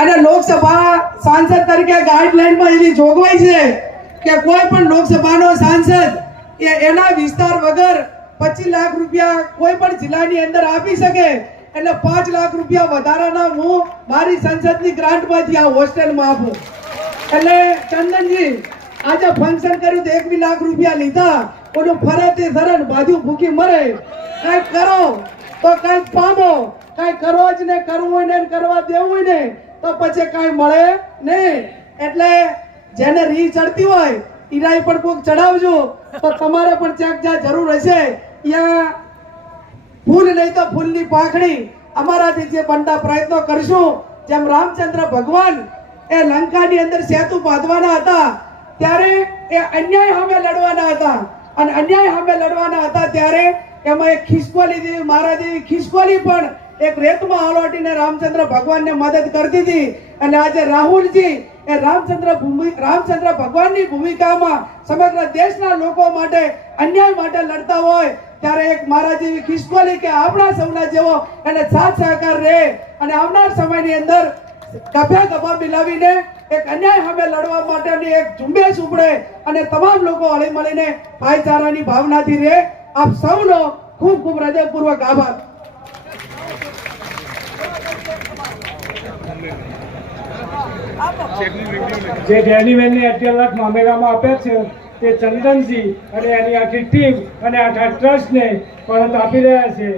અને લોકસભા સાંસદ તરીકે ગાઈડલાઈનમાં એવી જોગવાઈ છે કે કોઈ પણ લોકસભાનો સાંસદ એના વિસ્તાર વગર 25 લાખ રૂપિયા કોઈ પણ જિલ્લાની અંદર આપી શકે, એટલે 5 લાખ રૂપિયા વધારાના હું મારી સંસદની ગ્રાન્ટમાંથી આ હોસ્ટેલમાં આપું. એટલે ચંદનજી આજે ફંક્શન કર્યું તો 1 લાખ રૂપિયા લીધા, ઓલું ફરે તે સરળ બાજુ ભૂખી મરે. કઈક કરો તો કઈક પામો, કઈ કરો જ ને કરવું હોય ને કરવા દેવું હોય ને તો પછી કઈ મળે નહીં. એટલે જેને રી ચડતી હોય ઈરાઈ પણ કોક ચડાવજો, તો તમારે પણ ચેક જ્યાં જરૂર હશે ત્યાં ફૂલ નહીં તો ફૂલની પાંખડી અમારાથી જે બનતા પ્રયત્નો કરશું. જેમ રામચંદ્ર ભગવાન એ લંકાની અંદર સેતુ બાંધવાના હતા ત્યારે એ અન્યાય સામે લડવાના હતા, અને અન્યાય સામે લડવાના હતા ત્યારે એમાં એક ખિસકોલી દેવી મહારાજેવી ખિસકોલી પણ એક રેતમાં આલોટીને રામચંદ્ર ભગવાનને મદદ કરતી હતી. અને આજે રાહુલજી એ રામચંદ્ર ભગવાનની ભૂમિકામાં સમગ્ર દેશના લોકો માટે અન્યાય માટે લડતા હોય ત્યારે એક મહારાજ જેવી ખિસકોલી કે આપણા સૌના જેવો એને સાથ સહકાર રહે અને આવનાર સમયની અંદર ગભા મિલાવીને એક અન્યાય સામે લડવા માટેની એક ઝુંબેશ ઉપડે અને તમામ લોકો હળી મળીને ભાઈચારાની ભાવનાથી રહે. આપ સૌનો ખૂબ ખૂબ હૃદયપૂર્વક આભાર. જે ડેનીમેનની 11 લાખ મામેલામાં આપ્યા છે તે ચંદનજી અને એની આખી ટીમ અને આખા ટ્રસ્ટને પરત આપી રહ્યા છે.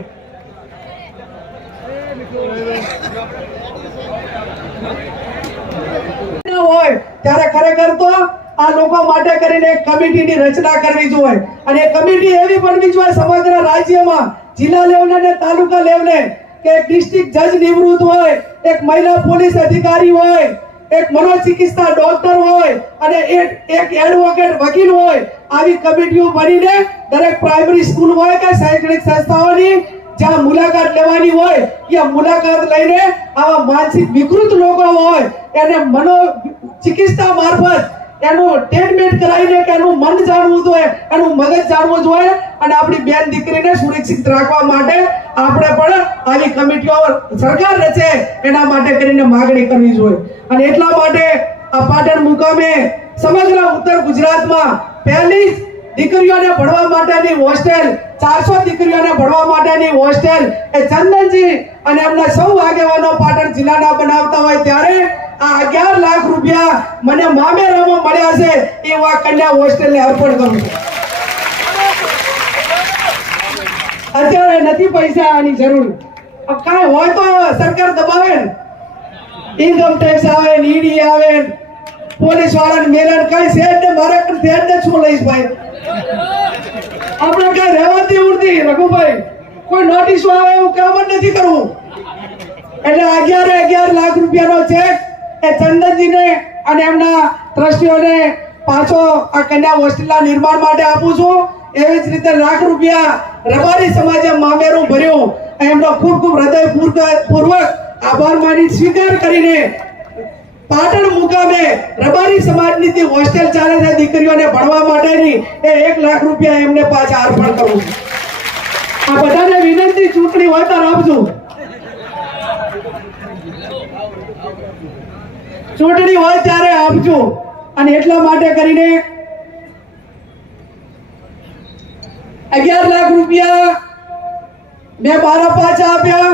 હોય ત્યારે ખરેખર તો આ લોકો માટે કરીને એક કમિટીની રચના કરવી જોઈએ, અને એ કમિટી એવી બનવી જોઈએ સમગ્ર રાજ્યમાં જિલ્લા લેવલે અને તાલુકા લેવલે કે એક ડિસ્ટ્રિક્ટ જજ નિવૃત્ત હોય, એક મહિલા પોલીસ અધિકારી હોય, એક મનોચિકિત્સા ડોક્ટર હોય અને એક એડવોકેટ વકીલ હોય. આવી કમિટીઓ બનીને દરેક પ્રાઇમરી સ્કૂલ હોય કે શૈક્ષણિક સંસ્થાઓની જ્યાં મુલાકાત લેવાની હોય ત્યાં મુલાકાત લઈને આવા માનસિક વિકૃત લોકો હોય એને મનોચિકિત્સા મારફત એનું ટ્રીટમેન્ટ કરાવીને કે એનું મન જાણવું જોઈએ, એનું મગજ જાણવું જોઈએ, અને આપણી બેન દીકરીને સુરક્ષિત રાખવા માટે આપણે પણ આવી કમિટીઓ સરકાર રચે એના માટે કરીને માંગણી કરવી જોઈએ. અને એટલા માટે આ પાટણ મુકામે સમગ્ર ઉત્તર ગુજરાતમાં પહેલી દીકરીઓને ભણવા માટેની હોસ્ટેલ, 400 દીકરીઓને ભણવા માટેની હોસ્ટેલ એ ચંદનજી અને એમના સૌ આગેવાનો પાટણ જિલ્લાના બનાવતા હોય ત્યારે આ 11 લાખ રૂપિયા મને મામેરામાં મળ્યા છે એ હું આ કન્યા હોસ્ટેલને અર્પણ કરું છું. અત્યારે નથી પૈસા આની જરૂર, કાંઈ હોય તો સરકાર દબાવે ને, ઇન્કમ ટેક્સ આવે, ઈડી આવે, પોલીસ વાળાને મેલન કઈ શેર ને મારે શેર ને શું લઈશ ભાઈ? આપણે કઈ રહેવાતી ઉડતી રઘુભાઈ કોઈ નોટિસ આવે એવું કામ જ નથી કરવું. એટલે 11 લાખ રૂપિયાનો ચેક એ ચંદનજીને અને એમના ટ્રસ્ટીઓને પાછો આ કન્યા હોસ્ટેલના નિર્માણ માટે આપું છું. એવી જ રીતે લાખ રૂપિયા રબારી સમાજે મામેરું ભર્યું, એમનો ખૂબ ખૂબ હૃદયપૂર્વક આભાર માની સ્વીકાર કરીને પાટણ મુકામે રબારી સમાજની જે હોસ્ટેલ ચાલે છે દીકરીઓને ભણવા માટેની એ 1 લાખ રૂપિયા એમને પાછા અર્પણ કરું છું. આ બધાને વિનંતી, ચૂંટણી હોય તો આપજો, ચૂંટણી હોય ત્યારે આપજો. અને એટલા માટે કરીને 11 લાખ રૂપિયા મેં મારા પાછા આપ્યા.